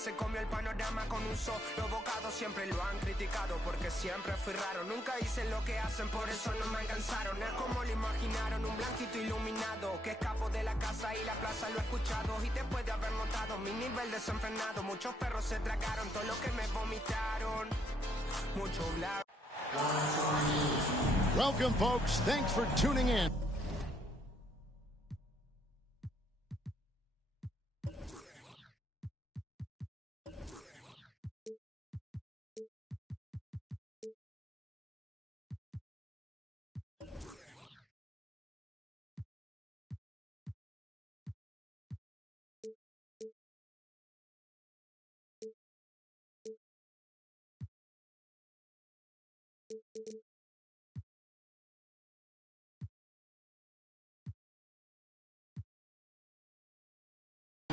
se comió el panorama con un solo bocado. Siempre lo han criticado porque siempre fui raro. Nunca hice lo que hacen, por eso no me alcanzaron. Es como lo imaginaron, un blanquito iluminado que escapó de la casa y la plaza, lo he escuchado. Y después de haber notado mi nivel desenfrenado, muchos perros se tragaron todo lo que me vomitaron. Mucho bla. Welcome, folks. Thanks for tuning in.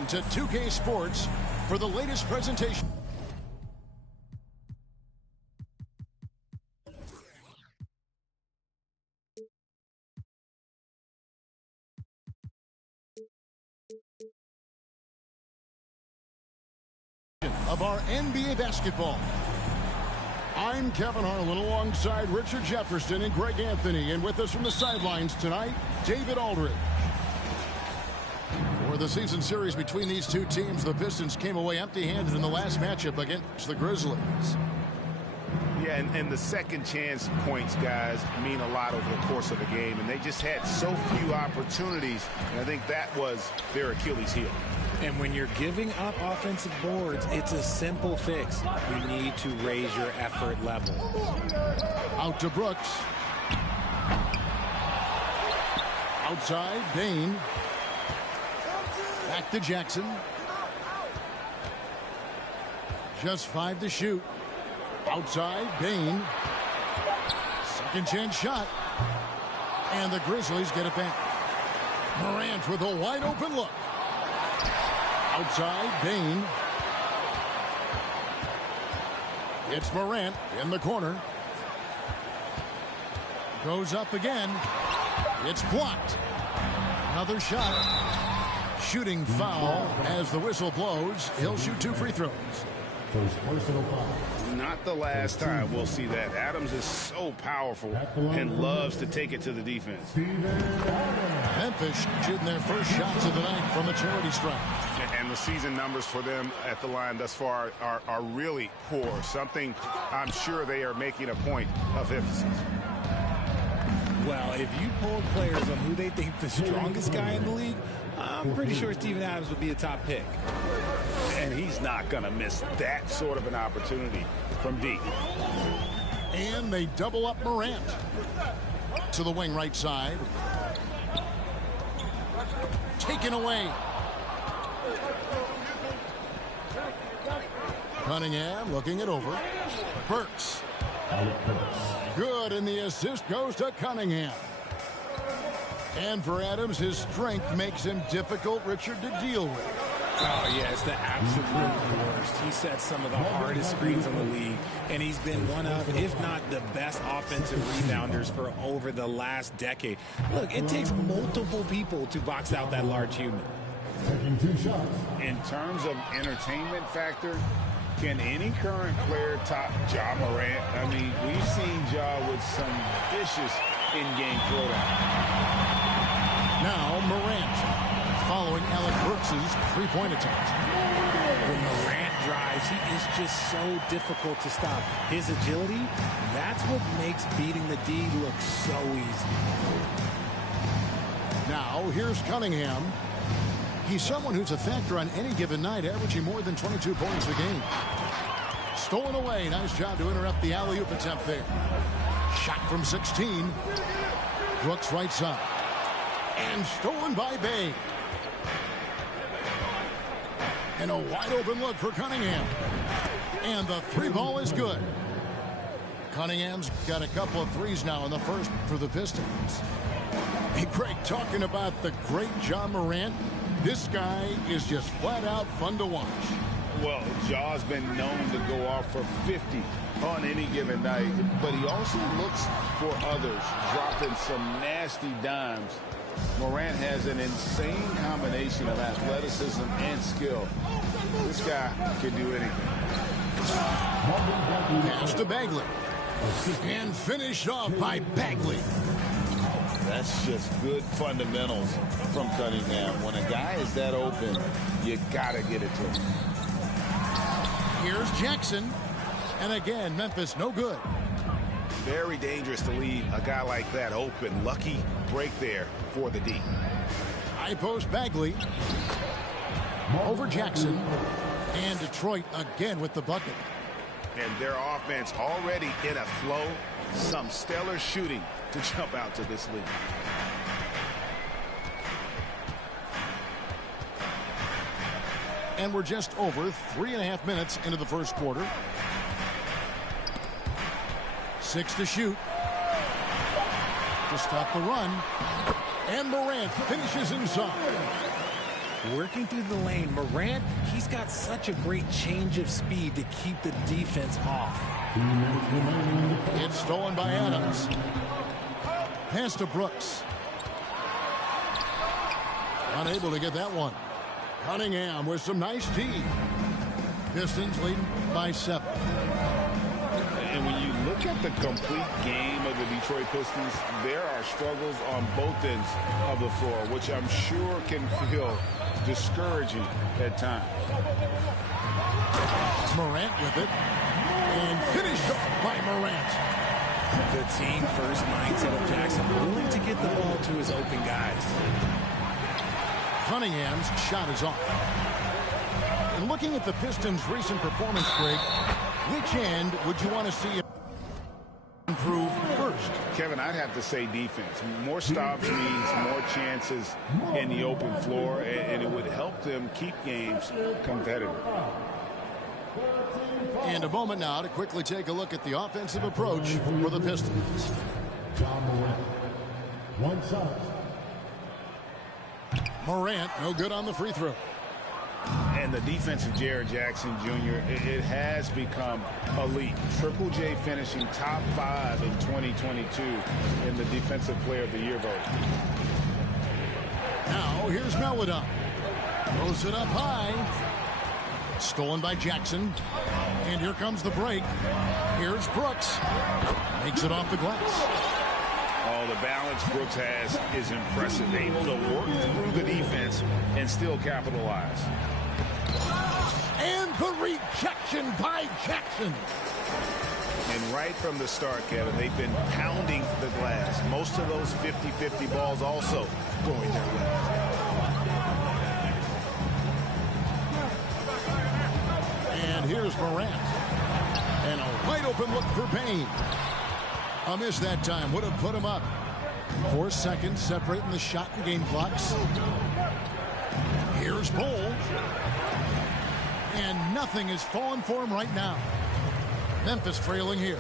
To 2K Sports for the latest presentation. Of our NBA basketball. I'm Kevin Harlan alongside Richard Jefferson and Greg Anthony, and with us from the sidelines tonight, David Aldridge. For the season series between these two teams, the Pistons came away empty-handed in the last matchup against the Grizzlies. Yeah, and the second chance points, guys, mean a lot over the course of a game, and they just had so few opportunities, and I think that was their Achilles heel. And when you're giving up offensive boards, it's a simple fix. You need to raise your effort level. Out to Brooks. Outside, Bain. Back to Jackson. Just 5 to shoot. Outside, Bain. Second chance shot. And the Grizzlies get it back. Morant with a wide open look. Outside, Bain. It's Morant in the corner. Goes up again. It's blocked. Another shot. Shooting foul as the whistle blows. He'll shoot 2 free throws. First personal foul. Not the last time we'll see that. Adams is so powerful and loves to take it to the defense. Memphis shooting their first shots of the night from the charity stripe. And the season numbers for them at the line thus far are really poor. Something I'm sure they are making a point of emphasis. Well, if you polled players on who they think the strongest guy in the league, I'm pretty sure Steven Adams would be a top pick. And he's not going to miss that sort of an opportunity from deep. And they double up Morant. To the wing right side. Taken away. Cunningham looking it over. Burks. Good, and the assist goes to Cunningham. And for Adams, his strength makes him difficult, Richard, to deal with. Oh, yeah, it's the absolute worst. He sets some of the hardest screens in the league, and he's been one of, if not the best offensive rebounders for over the last decade. Look, it takes multiple people to box out that large human. In terms of entertainment factor, can any current player top Ja Morant? I mean, we've seen Ja with some vicious in-game throwdown. Now Morant, following Alec Burks' three-point attempt. When Morant drives, he is just so difficult to stop. His agility, that's what makes beating the D look so easy. Now here's Cunningham. He's someone who's a factor on any given night, averaging more than 22 points a game. Stolen away. Nice job to interrupt the alley-oop attempt there. Shot from 16. Brooks right side. And stolen by Bay. And a wide-open look for Cunningham. And the three ball is good. Cunningham's got a couple of threes now in the first for the Pistons. Hey, Greg, talking about the great Ja Morant, this guy is just flat-out fun to watch. Well, Jaw's been known to go off for 50 on any given night, but he also looks for others, dropping some nasty dimes. Morant has an insane combination of athleticism and skill. This guy can do anything. Pass to Bagley. And finished off by Bagley. That's just good fundamentals from Cunningham. When a guy is that open, you gotta get it to him. Here's Jackson. And again, Memphis no good. Very dangerous to leave a guy like that open. Lucky break there for the D. High post Bagley. Over Jackson. And Detroit again with the bucket. And their offense already in a flow. Some stellar shooting to jump out to this lead. And we're just over 3.5 minutes into the first quarter. 6 to shoot. To stop the run. And Morant finishes inside. Working through the lane, Morant, he's got such a great change of speed to keep the defense off. It's stolen by Adams. Pass to Brooks. Unable to get that one. Cunningham with some nice D. Pistons leading by 7. And when you look at the complete game of the Detroit Pistons, there are struggles on both ends of the floor, which I'm sure can feel discouraging at times. Morant with it. And finished off by Morant. The team first mindset of Jackson, willing to get the ball to his open guys. Cunningham's shot is off. And looking at the Pistons' recent performance, Greg, which end would you want to see improve first? Kevin, I'd have to say defense. More stops means more chances in the open floor, and it would help them keep games competitive. And a moment now to quickly take a look at the offensive approach for the Pistons. John Morant. 1 shot. Morant, no good on the free throw. And the defense of Jared Jackson Jr., it has become elite. Triple J finishing top 5 in 2022 in the Defensive Player of the Year vote. Now here's Melodon. Throws it up high. Stolen by Jackson. And here comes the break. Here's Brooks. Makes it off the glass. Oh, the balance Brooks has is impressive. Able to work through the defense and still capitalize. And the rejection by Jackson. And right from the start, Kevin, they've been pounding the glass. Most of those 50-50 balls also going their way. And here's Morant. And a wide open look for Payne. A miss that time would have put him up. 4 seconds separating the shot and game clocks. Here's Bol. And nothing is falling for him right now. Memphis trailing here.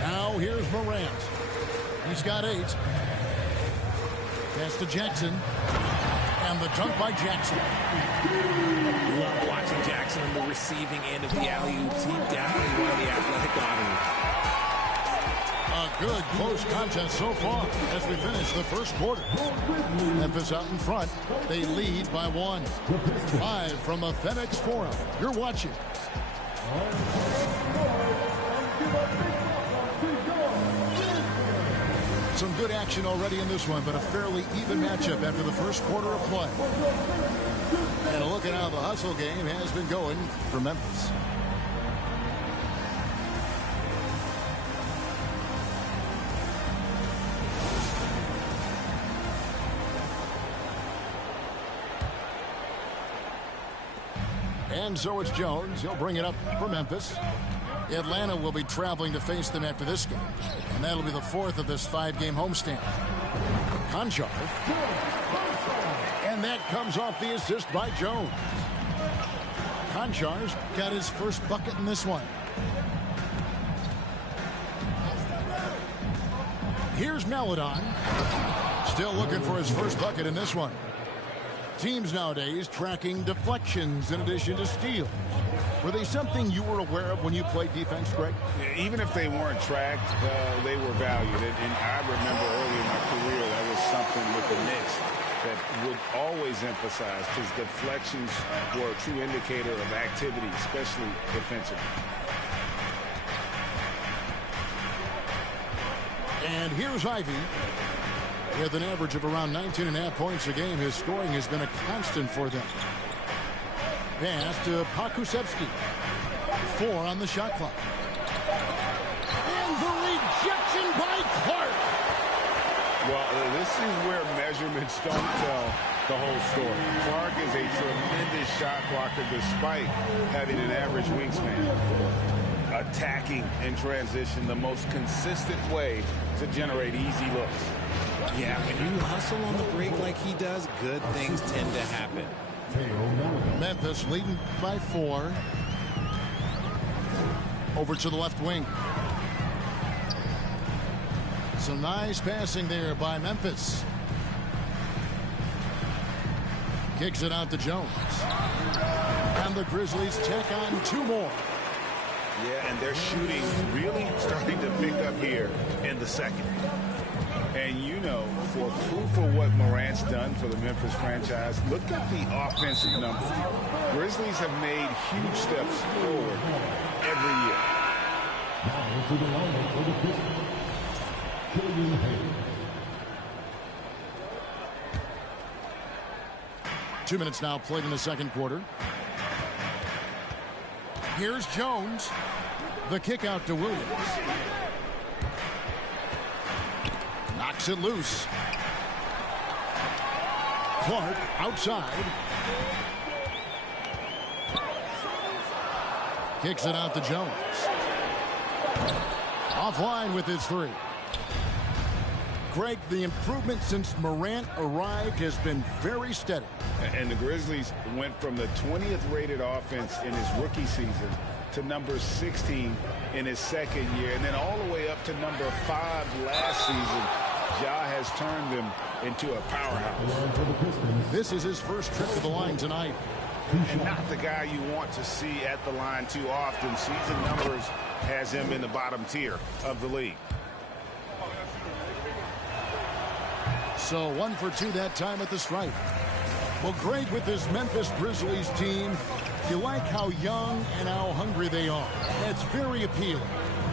Now here's Morant. He's got 8. Pass to Jackson. And the dunk by Jackson. Love watching Jackson on the receiving end of the alley-oops. He definitely won the athletic lottery. A good close contest so far as we finish the first quarter. Memphis out in front. They lead by 1. Live from a FedEx Forum. You're watching. Some good action already in this one, but a fairly even matchup after the first quarter of play. And a look at how the hustle game has been going for Memphis. And so it's Jones. He'll bring it up for Memphis. Atlanta will be traveling to face them after this game. And that'll be the 4th of this 5-game homestand. Conchar. And that comes off the assist by Jones. Conchar's got his first bucket in this one. Here's Melodon. Still looking for his first bucket in this one. Teams nowadays tracking deflections in addition to steals. Were they something you were aware of when you played defense, Greg? Yeah, even if they weren't tracked, they were valued. And I remember early in my career that was something with the Knicks that would always emphasize, because deflections were a true indicator of activity, especially defensively. And here's Ivy. With an average of around 19.5 points a game, his scoring has been a constant for them. Pass to Pokusevski. 4 on the shot clock. And the rejection by Clark. Well, this is where measurements don't tell the whole story. Clark is a tremendous shot blocker despite having an average wingspan. Attacking in transition, the most consistent way to generate easy looks. Yeah, when you hustle on the break like he does, good things tend to happen. Memphis leading by 4. Over to the left wing. Some nice passing there by Memphis. Kicks it out to Jones. And the Grizzlies tack on 2 more. Yeah, and their shooting really starting to pick up here in the second. And you know, for proof of what Morant's done for the Memphis franchise, look at the offensive numbers. Grizzlies have made huge steps forward every year. Now to the line for the Pistons. Killian Hayes. 2 minutes now played in the second quarter. Here's Jones. The kick out to Williams. Knocks it loose. Clark outside. Kicks it out to Jones. Offline with his 3. Greg, the improvement since Morant arrived has been very steady. And the Grizzlies went from the 20th rated offense in his rookie season to number 16 in his second year, and then all the way up to number 5 last season. Ja has turned them into a powerhouse. This is his first trip to the line tonight. And not the guy you want to see at the line too often. Season numbers has him in the bottom tier of the league. So 1 for 2 that time at the stripe. Well, Greg, with this Memphis Grizzlies team, you like how young and how hungry they are. That's very appealing.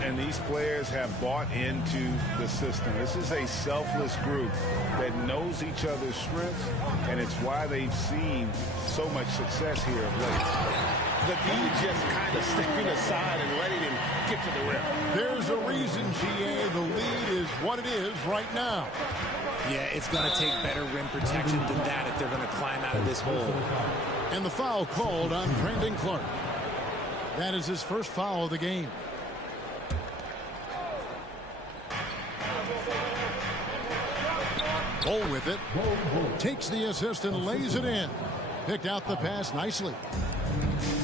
And these players have bought into the system. This is a selfless group that knows each other's strengths, and it's why they've seen so much success here of late. The D just kind of stepping aside and letting him get to the rim. There's a reason, GA, the lead is what it is right now. Yeah, it's going to take better rim protection than that if they're going to climb out of this hole. And the foul called on Brandon Clark. That is his first foul of the game. Bull with it. Takes the assist and lays it in. Picked out the pass nicely.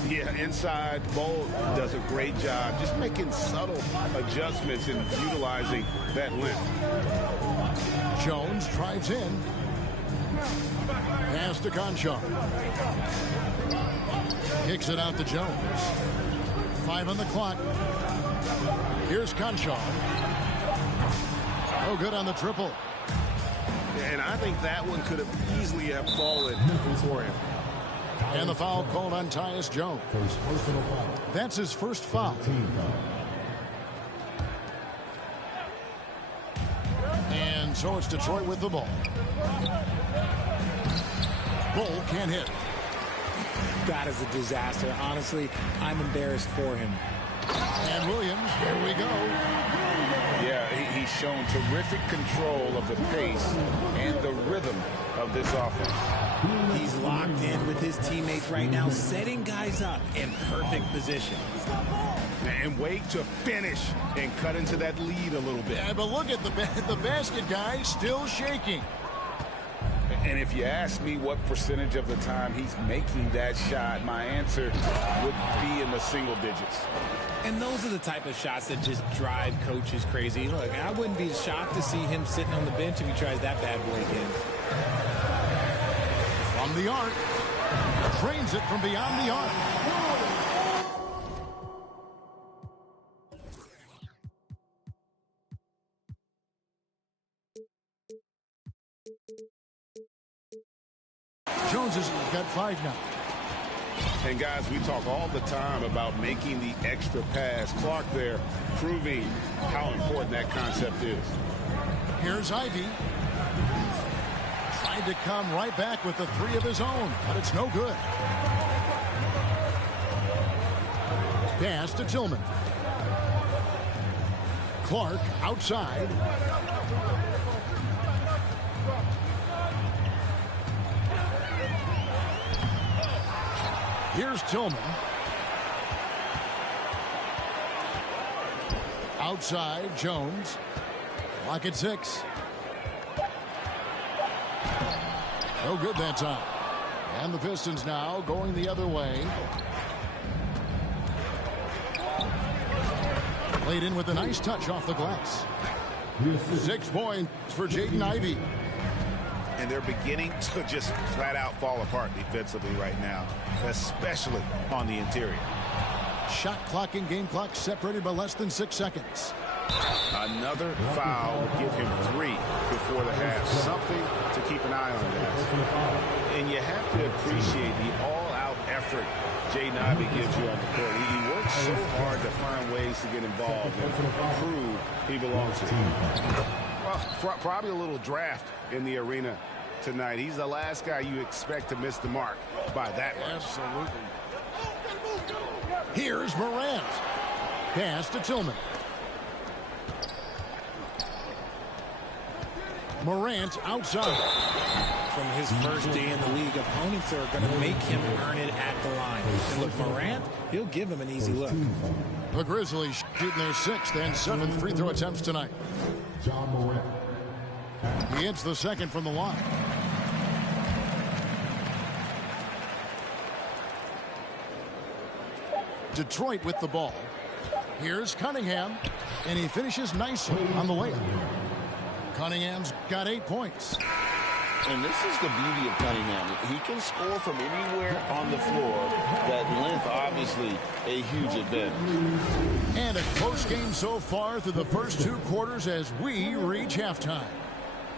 Yeah, inside, Bull does a great job just making subtle adjustments and utilizing that length. Jones drives in. Pass to Conchar. Kicks it out to Jones. 5 on the clock. Here's Conchar. No good on the triple. And I think that one could have easily have fallen for him. And the foul called on Tyus Jones. That's his first foul. And so it's Detroit with the ball. Bull can't hit. That is a disaster. Honestly, I'm embarrassed for him. And Williams, here we go. Yeah, he's shown terrific control of the pace and the rhythm of this offense. He's locked in with his teammates right now, setting guys up in perfect position. And wait to finish and cut into that lead a little bit. Yeah, but look at the basket guy still shaking. And if you ask me what percentage of the time he's making that shot, my answer would be in the single digits. And those are the type of shots that just drive coaches crazy. Look, I wouldn't be shocked to see him sitting on the bench if he tries that bad boy again. From From the arc. Drains it from beyond the arc. Jones has got 5 now. And guys, we talk all the time about making the extra pass. Clark there proving how important that concept is. Here's Ivy. Tried to come right back with the 3 of his own, but it's no good. Pass to Tillman. Clark outside. Here's Tillman. Outside, Jones. Clock at 6. No good that time. And the Pistons now going the other way. Played in with a nice touch off the glass. 6 points for Jaden Ivey. And they're beginning to just flat out fall apart defensively right now, especially on the interior. Shot clock and game clock separated by less than 6 seconds. Another foul would give him 3 before the half. Something to keep an eye on, guys. And you have to appreciate the all-out effort Jaden Ivey gives you on the court. He works so hard to find ways to get involved and prove he belongs here. Well, probably a little draft in the arena tonight. He's the last guy you expect to miss the mark by that much. Absolutely. Here's Morant. Pass to Tillman. Morant outside. From his first day in the league, opponents are going to make him earn it at the line. And look, Morant, he'll give him an easy look. The Grizzlies shooting their 6th and 7th free throw attempts tonight. John Morant. He hits the 2nd from the line. Detroit with the ball. Here's Cunningham, and he finishes nicely on the layup. Cunningham's got 8 points. And this is the beauty of Cunningham. He can score from anywhere on the floor. That length, obviously, a huge advantage. And a close game so far through the first 2 quarters as we reach halftime.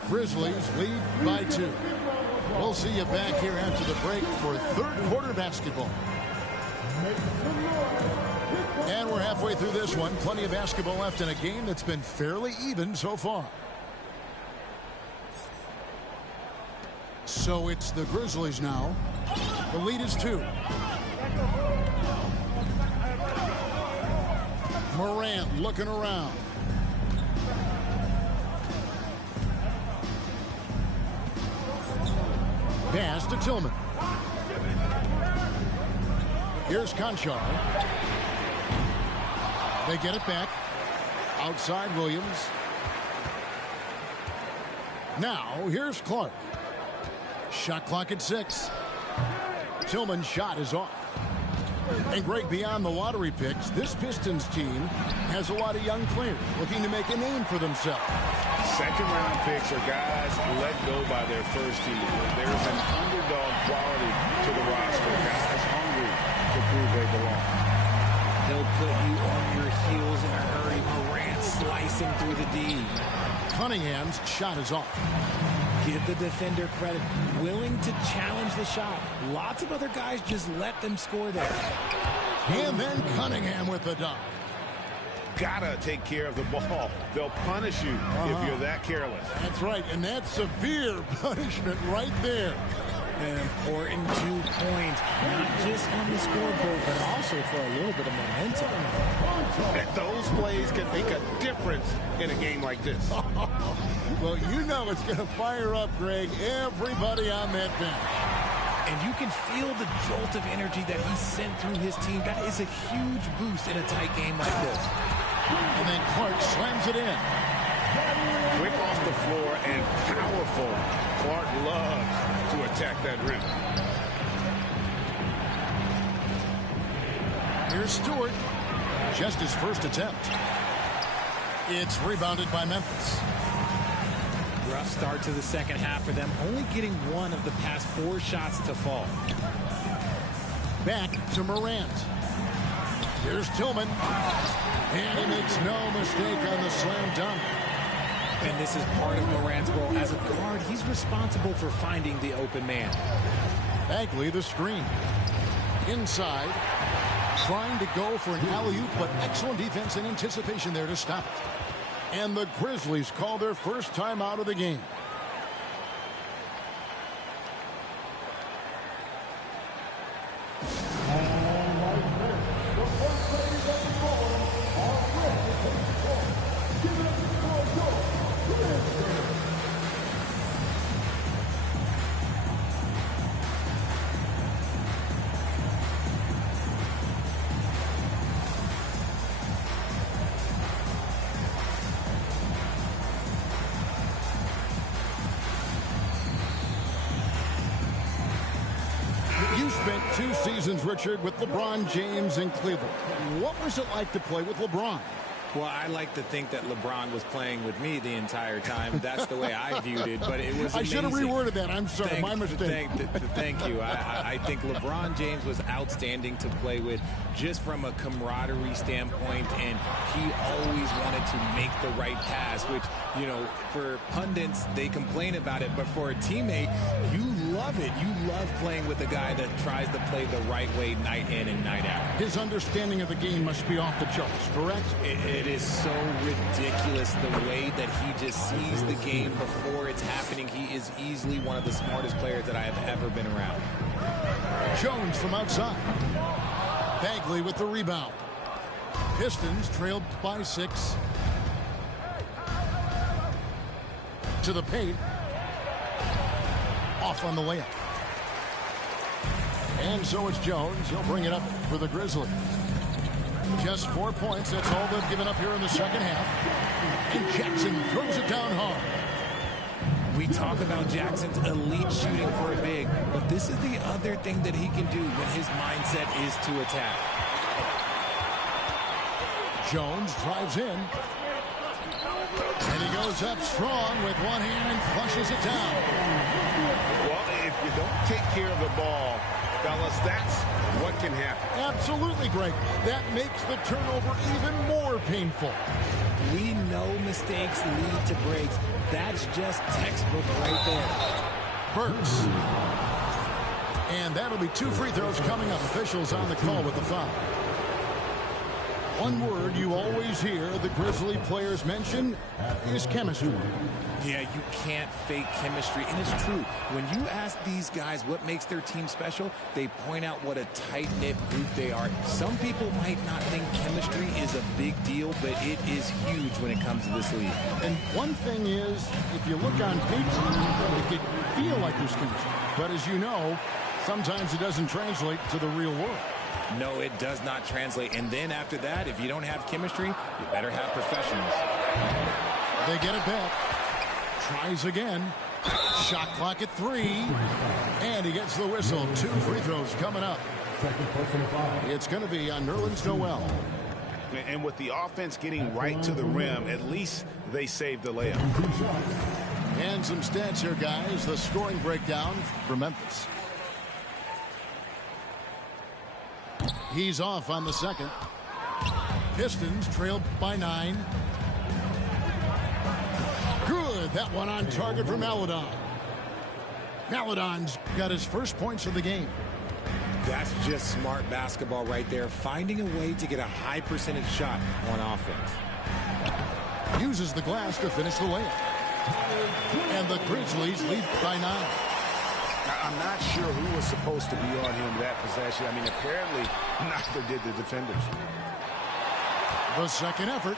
Grizzlies lead by 2. We'll see you back here after the break for 3rd quarter basketball. And we're halfway through this one. Plenty of basketball left in a game that's been fairly even so far. So it's the Grizzlies now. The lead is 2. Morant looking around. Pass to Tillman. Here's Conchar. They get it back. Outside Williams. Now here's Clark. Shot clock at 6. Tillman's shot is off. And great beyond the lottery picks, this Pistons team has a lot of young players looking to make a name for themselves. Second-round picks are guys let go by their first team. There's an underdog quality to the roster. Guys hungry to prove they belong. They'll put you on your heels in a hurry. Morant slicing through the D. Cunningham's shot is off. Give the defender credit. Willing to challenge the shot. Lots of other guys just let them score there. And then Cunningham with the dunk. Gotta take care of the ball. They'll punish you if you're that careless. That's right, and that's severe punishment right there. An important 2 points, not just on the scoreboard, but also for a little bit of momentum. And those plays can make a difference in a game like this. Well, you know it's going to fire up, Greg, everybody on that bench. And you can feel the jolt of energy that he sent through his team. That is a huge boost in a tight game like this. And then Clark slams it in. Quick off the floor and powerful. Clark loves to attack that rim. Here's Stewart. Just his first attempt. It's rebounded by Memphis. Rough start to the second half for them, only getting one of the past 4 shots to fall. Back to Morant. Here's Tillman. And he makes no mistake on the slam dunk. And this is part of Morant's role. As a guard, he's responsible for finding the open man. Bagley the screen. Inside. Trying to go for an alley-oop, but excellent defense and anticipation there to stop it. And the Grizzlies call their first time out of the game. You spent 2 seasons, Richard, with LeBron James in Cleveland. What was it like to play with LeBron? Well, I like to think that LeBron was playing with me the entire time. That's the way I viewed it, but it was amazing. I should have reworded that. I'm sorry, my mistake. Thank you. I think LeBron James was outstanding to play with just from a camaraderie standpoint, and he always wanted to make the right pass, which, you know, for pundits, they complain about it, but for a teammate, you love it. You love playing with a guy that tries to play the right way night in and night out. His understanding of the game must be off the charts, correct? It is so ridiculous the way that he just sees the game before it's happening. He is easily one of the smartest players that I have ever been around. Jones from outside. Bagley with the rebound. Pistons trailed by 6. To the paint. Off on the layup. And so it's Jones. He'll bring it up for the Grizzlies. Just 4 points. That's all they've given up here in the second half. And Jackson throws it down hard. We talk about Jackson's elite shooting for a big, but this is the other thing that he can do when his mindset is to attack. Jones drives in. And he goes up strong with one hand and flushes it down. Well, if you don't take care of the ball, fellas, that's what can happen. Absolutely, Greg. That makes the turnover even more painful. We know mistakes lead to breaks. That's just textbook right there. Burks. And that'll be 2 free throws coming up. Officials on the call with the foul. One word you always hear the Grizzly players mention is chemistry. Yeah, you can't fake chemistry, and it's true. When you ask these guys what makes their team special, they point out what a tight-knit group they are. Some people might not think chemistry is a big deal, but it is huge when it comes to this league. And one thing is, if you look on paper, it could feel like there's chemistry. But as you know, sometimes it doesn't translate to the real world. No, it does not translate. And then after that, if you don't have chemistry, you better have professionals. They get it back. Tries again. Shot clock at 3. And he gets the whistle. 2 free throws coming up. It's going to be on Nerlens Noel. And with the offense getting right to the rim, at least they saved the layup. And some stats here, guys. The scoring breakdown for Memphis. He's off on the second. Pistons trailed by 9. Good. That one on target for Maledon. Maledon's got his first points of the game. That's just smart basketball right there. Finding a way to get a high percentage shot on offense. Uses the glass to finish the layup. And the Grizzlies lead by 9. I'm not sure who was supposed to be on him that possession. I mean, apparently neither did the defenders. The second effort.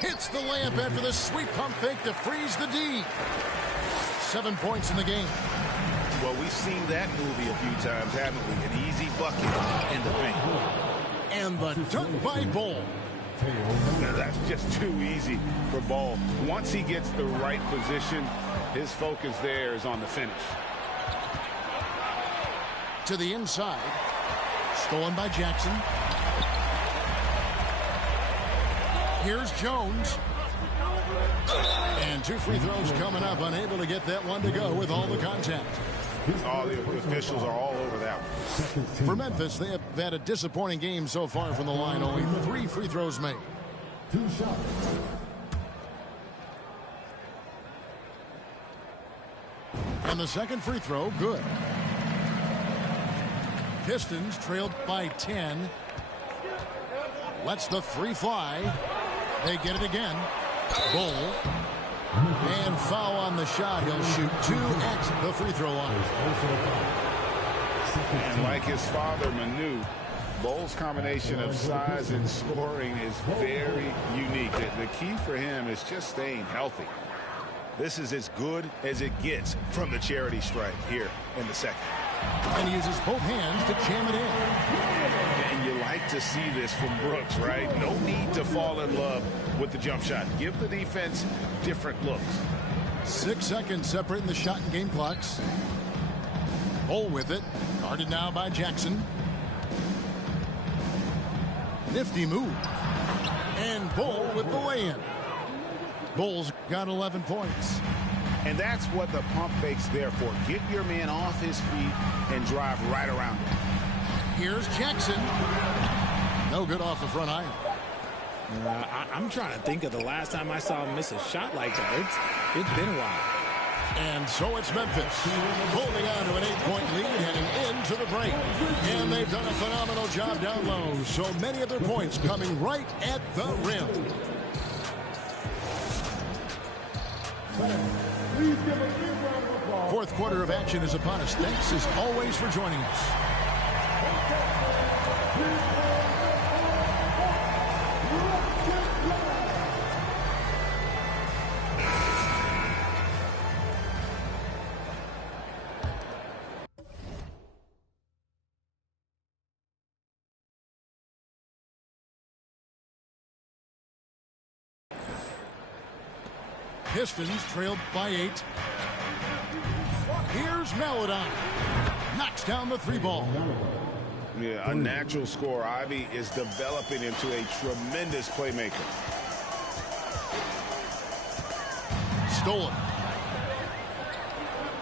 Hits the layup after the sweep pump fake to freeze the D. 7 points in the game. Well, we've seen that movie a few times, haven't we? An easy bucket in the paint. And the dunk by Ball. Now, that's just too easy for Ball. Once he gets the right position, his focus there is on the finish. To the inside. Stolen by Jackson. Here's Jones. And And 2 free throws coming up, unable to get that one to go with all the contact. All the officials are all over that one. For Memphis, they have had a disappointing game so far from the line. Only 3 free throws made. 2 shots. And the second free throw, good. Pistons trailed by 10. Lets the 3 fly. They get it again. Bull. And foul on the shot. He'll shoot 2 at the free throw line. And like his father, Manu, Bull's combination of size and scoring is very unique. The key for him is just staying healthy. This is as good as it gets from the charity stripe here in the second. And he uses both hands to jam it in. And you like to see this from Brooks, right? No need to fall in love with the jump shot. Give the defense different looks. 6 seconds separating the shot and game clocks. Bull with it. Guarded now by Jackson. Nifty move. And Bull with the lay-in. Bull's got 11 points. And that's what the pump fake's there for. Get your man off his feet and drive right around him. Here's Jackson. No good off the front iron. I'm trying to think of the last time I saw him miss a shot like that. It's been a while. And so it's Memphis holding on to an 8-point lead heading into the break. And they've done a phenomenal job down low. So many of their points coming right at the rim. Fourth quarter of action is upon us. Thanks as always for joining us. Pistons trailed by 8. Here's Maladon. Knocks down the 3 ball. Yeah, a natural scorer. Ivy is developing into a tremendous playmaker. Stolen.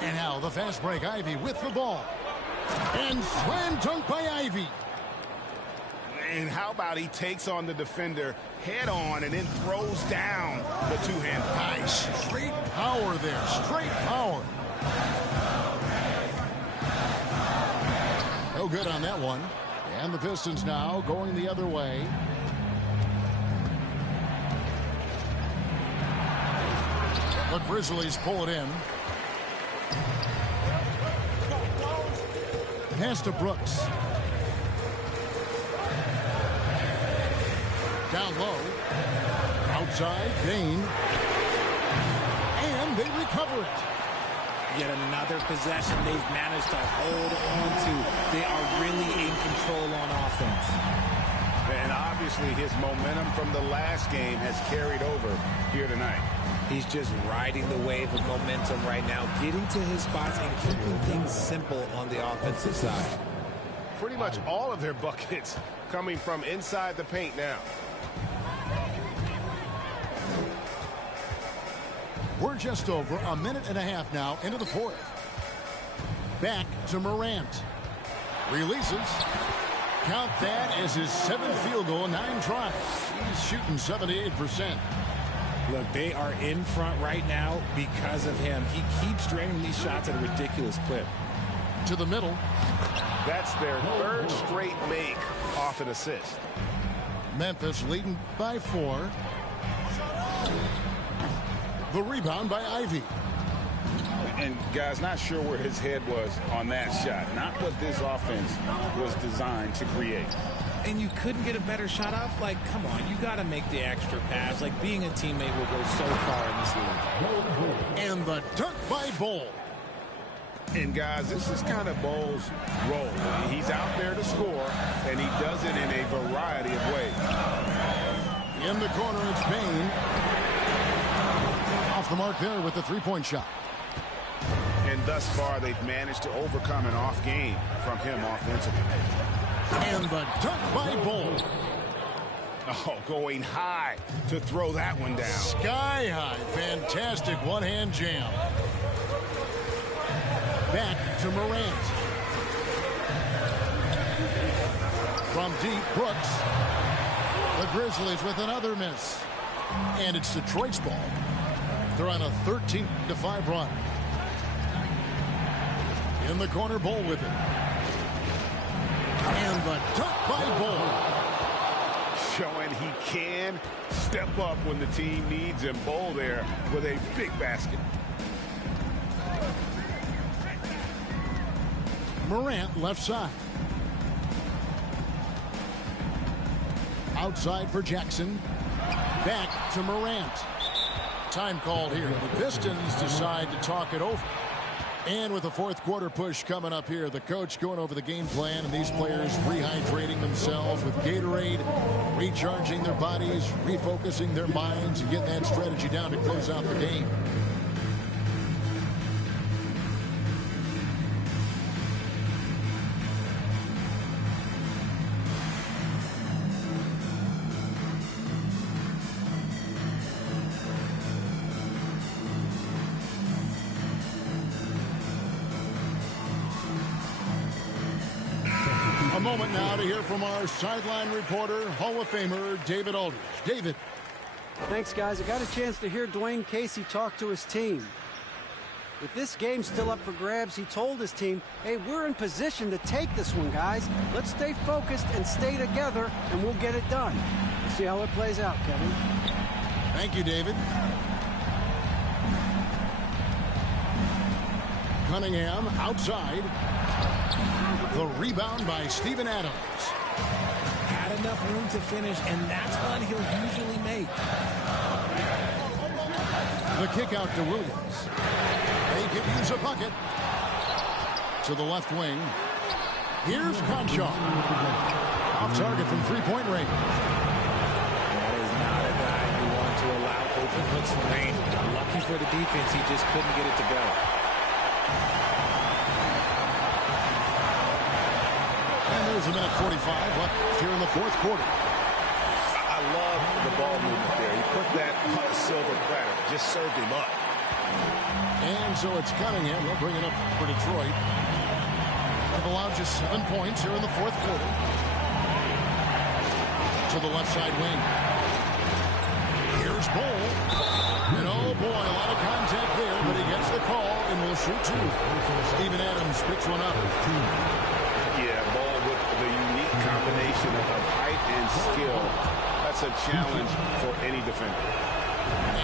And now the fast break. Ivy with the ball. And slam dunk by Ivy. And how about he takes on the defender head on and then throws down the 2-hand. Nice. Straight power there. Straight power. No good on that one. And the Pistons now going the other way. The Grizzlies pull it in. Pass to Brooks. Down low. Outside, Dane. And they recover it. Yet another possession they've managed to hold on to. They are really in control on offense. And obviously his momentum from the last game has carried over here tonight. He's just riding the wave of momentum right now, getting to his spots and keeping things simple on the offensive side. Pretty much all of their buckets coming from inside the paint now. We're just over a minute and a half now into the fourth. Back to Morant. Releases. Count that as his 7th field goal, 9 tries. He's shooting 78%. Look, they are in front right now because of him. He keeps draining these shots at a ridiculous clip. To the middle. That's their 3rd straight make off an assist. Memphis leading by 4. The rebound by Ivy. And guys, not sure where his head was on that shot. Not what this offense was designed to create. And you couldn't get a better shot off? Like, come on, you got to make the extra pass. Like, being a teammate will go so far in this league. And the dunk by Bull. And guys, this is kind of Bull's role. He's out there to score, and he does it in a variety of ways. In the corner, it's Bain. Off the mark there with the 3-point shot. And thus far, they've managed to overcome an off game from him offensively. And the dunk by Bull. Oh, going high to throw that one down. Sky high. Fantastic one-hand jam. Back to Morant. From deep, Brooks. The Grizzlies with another miss. And it's Detroit's ball. They're on a 13-5 run. In the corner, Bull with it. And the dunk by Bull. Showing he can step up when the team needs him. Bull there with a big basket. Morant left side. Outside for Jackson. Back to Morant. Time called here. The Pistons decide to talk it over. And with the fourth quarter push coming up here, the coach going over the game plan and these players rehydrating themselves with Gatorade, recharging their bodies, refocusing their minds, and getting that strategy down to close out the game. A moment now to hear from our sideline reporter, Hall of Famer David Aldridge. David. Thanks, guys. I got a chance to hear Dwayne Casey talk to his team. With this game still up for grabs, he told his team, hey, we're in position to take this one, guys. Let's stay focused and stay together, and we'll get it done. We'll see how it plays out, Kevin. Thank you, David. Cunningham outside. The rebound by Steven Adams. Had enough room to finish, and that's one he'll usually make. The kick out to Williams. They could use a bucket. To the left wing. Here's Crenshaw. Off target from three-point range. That is not a guy you want to allow open looks from range. Lucky for the defense, he just couldn't get it to go. And there's a minute 45 left here in the fourth quarter. I love the ball movement there. He put that silver platter, just served him up. And so it's Cunningham. They'll bring it up for Detroit. They've allowed just 7 points here in the fourth quarter. To the left side wing. Here's Bull. And oh boy, a lot of contact there, but he gets the call and will shoot two. Steven Adams picks one up. Yeah, Bull with the unique combination of height and skill. That's a challenge for any defender.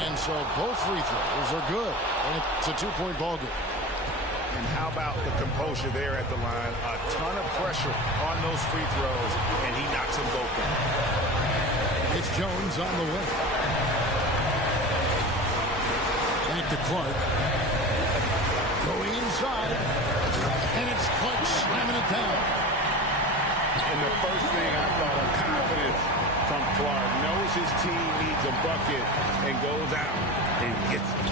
And so both free throws are good. And it's a two-point ball game. And how about the composure there at the line? A ton of pressure on those free throws, and he knocks them both down. It's Jones on the way. Back to Clark. Going inside. And it's Clark slamming it down. And the first thing I thought of confidence from Clark. Knows his team needs a bucket and goes out and gets it.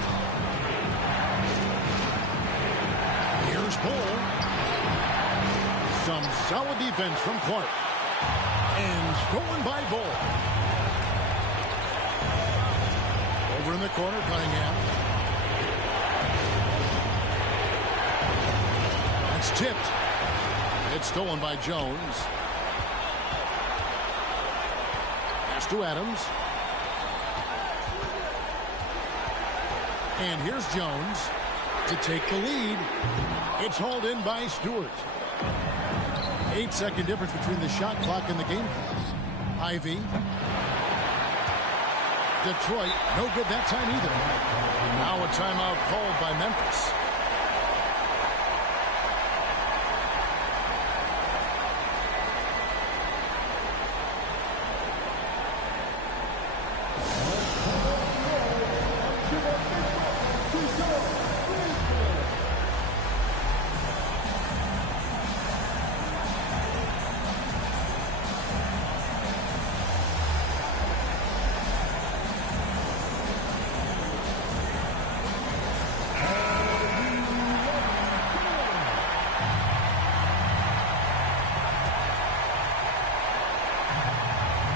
Here's Bull. Some solid defense from Clark. And stolen by Bull. Over in the corner, Cunningham. That's tipped. It's stolen by Jones. Pass to Adams. And here's Jones to take the lead. It's hauled in by Stewart. 8-second difference between the shot clock and the game clock. Ivy. Detroit, no good that time either. Now a timeout called by Memphis.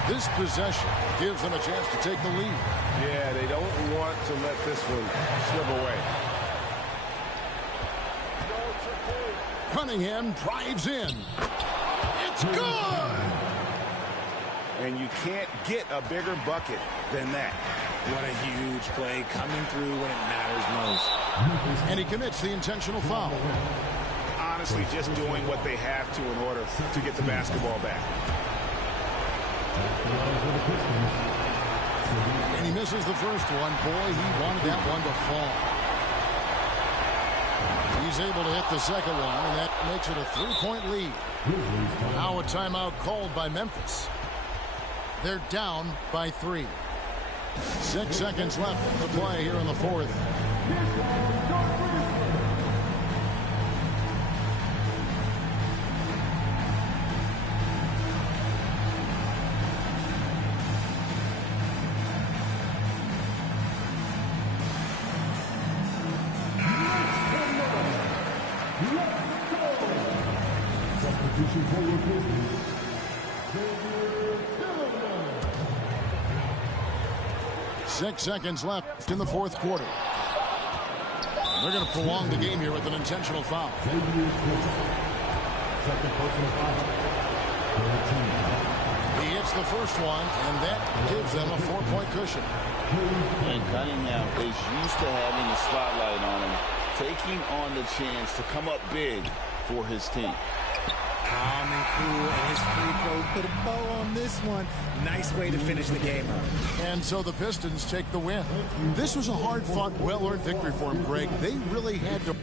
This possession gives them a chance to take the lead. Yeah, they don't want to let this one slip away. Cunningham drives in. It's good! And you can't get a bigger bucket than that. What a huge play coming through when it matters most. And he commits the intentional foul. Honestly, just doing what they have to in order to get the basketball back. And he misses the first one. Boy, he wanted that one to fall. He's able to hit the second one, and that makes it a 3-point lead. Now a timeout called by Memphis. They're down by 3. 6 seconds left to play here in the fourth. Substitution for your Grizzlies. 6 seconds left in the fourth quarter. They're going to prolong the game here with an intentional foul. Second personal foul. He hits the first one, and that gives them a 4-point cushion. And Cunningham is used to having the spotlight on him, taking on the chance to come up big for his team. Calm and cool, and his free throws put a bow on this one. Nice way to finish the game up. And so the Pistons take the win. This was a hard-fought, well-earned victory for him, Greg. They really had to...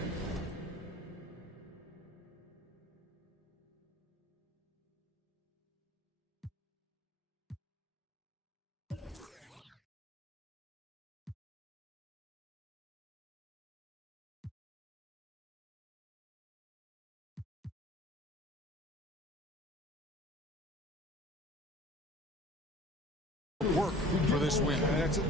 work for this win. That's it.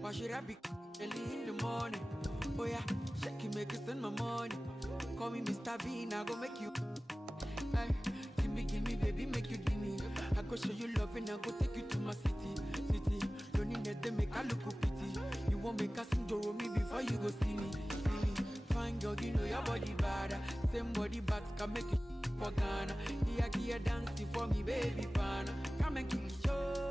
Why should I be early in the morning? Oh yeah, shake it, make it spend my money. Call me Mr. Bean, I go make you. Hey, give me, baby, make you give me. I go show you love and I go take you to my city. Don't need that, make I look pity. You won't make us sing to me before you go see me. Fine girl, you know your body bad. Same body but can make it for Ghana. Here, dancing for me, baby, pana. Come and give me show.